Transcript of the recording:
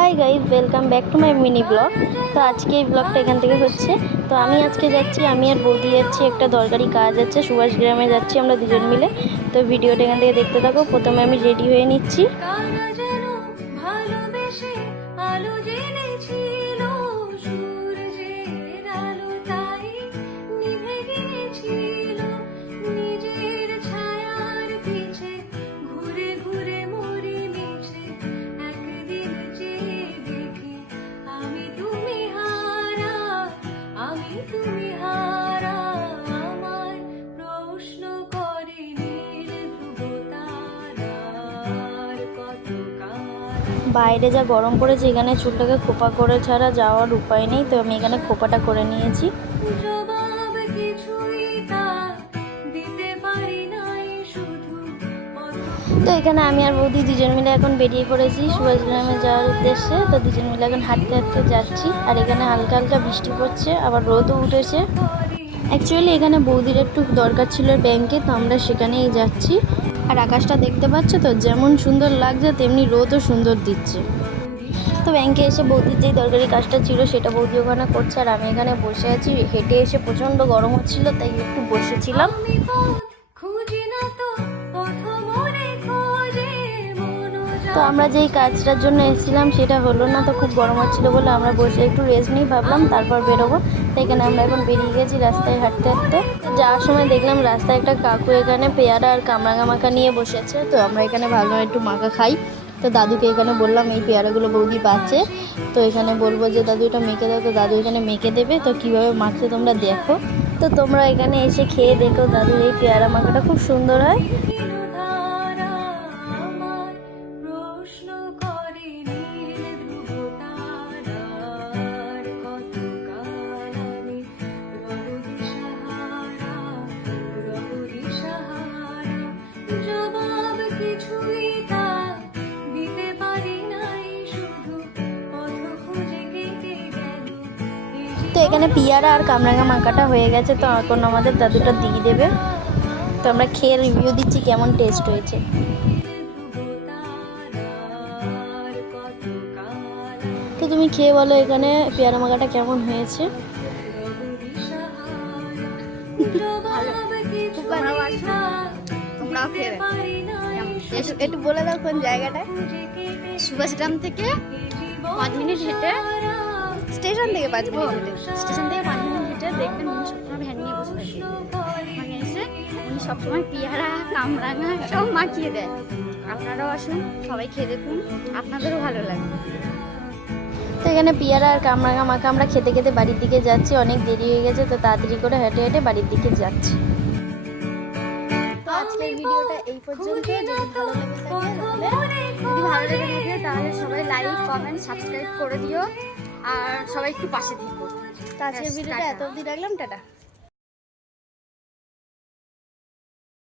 Hi guys, welcome back to my mini blog. তো আজকে এই ব্লগটা এখান থেকে হচ্ছে। তো আমি আজকে যাচ্ছি, আমি আর বৌদি যাচ্ছি, একটা দরকারি কাজ আছে, সুভাষ গ্রামে যাচ্ছি আমরা দুজন মিলে। তো ভিডিওটা এখান থেকে দেখতে থাকো। প্রথমে আমি রেডি হয়ে নিচ্ছি। বাইরে যা গরম পড়েছে, এখানে চুলটাকে খোপা করে ছাড়া যাওয়ার উপায় নেই। তো আমি এখানে খোপাটা করে নিয়েছি। তো এখানে আমি আর বৌদি দুজন মিলে এখন বেরিয়ে পড়েছি সুভাষ গ্রামে যাওয়ার উদ্দেশ্যে। তো দুজন মিলে এখন হাঁটতে হাঁটতে যাচ্ছি। আর এখানে হালকা হালকা বৃষ্টি পড়ছে, আবার রোদও উঠেছে। অ্যাকচুয়ালি এখানে বৌদির একটু দরকার ছিল ব্যাংকে, তো আমরা সেখানেই যাচ্ছি। আর আকাশটা দেখতে পাচ্ছ তো, যেমন সুন্দর লাগছে তেমনি রোদও সুন্দর দিচ্ছে। তো ব্যাংকে এসে বৌদির যেই দরকারি কাজটা ছিল সেটা বৌদি ওখানে করছে, আর আমি এখানে বসে আছি। হেঁটে এসে প্রচণ্ড গরম হচ্ছিল, তাই একটু বসেছিলাম। তো আমরা যেই কাজটার জন্য এসেছিলাম সেটা হলো না, তো খুব গরম হচ্ছিলো বলে আমরা বসে একটু রেস্ট নিই, ভাবলাম তারপর বেরোবো। তো এখানে আমরা এখন বেরিয়ে গেছি রাস্তায় হাঁটতে হাঁটতে। যাওয়ার সময় দেখলাম রাস্তায় একটা কাকু এখানে পেয়ারা আর কামরাঙা মাখা নিয়ে বসেছে। তো আমরা এখানে ভাবলাম একটু মাখা খাই। তো দাদুকে এখানে বললাম এই পেয়ারাগুলো বৌদি পাচ্ছে, তো এখানে বলবো যে দাদু এটা মেখে দাও। তো দাদু এখানে মেখে দেবে। তো কীভাবে মাখছে তোমরা দেখো। তো তোমরা এখানে এসে খেয়ে দেখো, দাদুর এই পেয়ারা মাখাটা খুব সুন্দর হয়। তো এখানে পিয়ারা আর কামরাঙা মাখাটা হয়ে গেছে। তো এখন আমাদের দাদুটা দিয়ে দেবে। তো আমরা খেয়ে রিভিউ দিচ্ছি কেমন টেস্ট হয়েছে। তো তুমি খেয়ে বলো এখানে পেয়ারা মাখাটা কেমন হয়েছে। একটু বলে দাও কোন জায়গাটায়। সুভাষগ্রাম থেকে 5 মিনিট হেঁটে, স্টেশন থেকে 5 মিনিট হেঁটে, স্টেশন থেকে 5 মিনিট হেঁটে দেখবেন উনি সবসময় ভ্যান নিয়ে বসে থাকে। ওখানে এসে উনি সবসময় পেয়ারা কামরাঙা সব মাখিয়ে দেয়। আপনারাও আসুন, সবাই খেয়ে দেখুন, আপনাদেরও ভালো লাগবে। তো এখানে পেয়ারা আর কামরাঙা মাখা আমরা খেতে খেতে বাড়ির দিকে যাচ্ছি। অনেক দেরি হয়ে গেছে, তো তাড়াতাড়ি করে হেঁটে হেঁটে বাড়ির দিকে যাচ্ছি। তো আজকের ভিডিওটা এই পর্যন্ত। যদি ভালো লেগে থাকে তাহলে সবাই লাইক, কমেন্ট, সাবস্ক্রাইব করে দিও, আর সবাই একটু পাশে থেকো। তো আজকের ভিডিওটা এত অবধি রাখলাম, টাটা।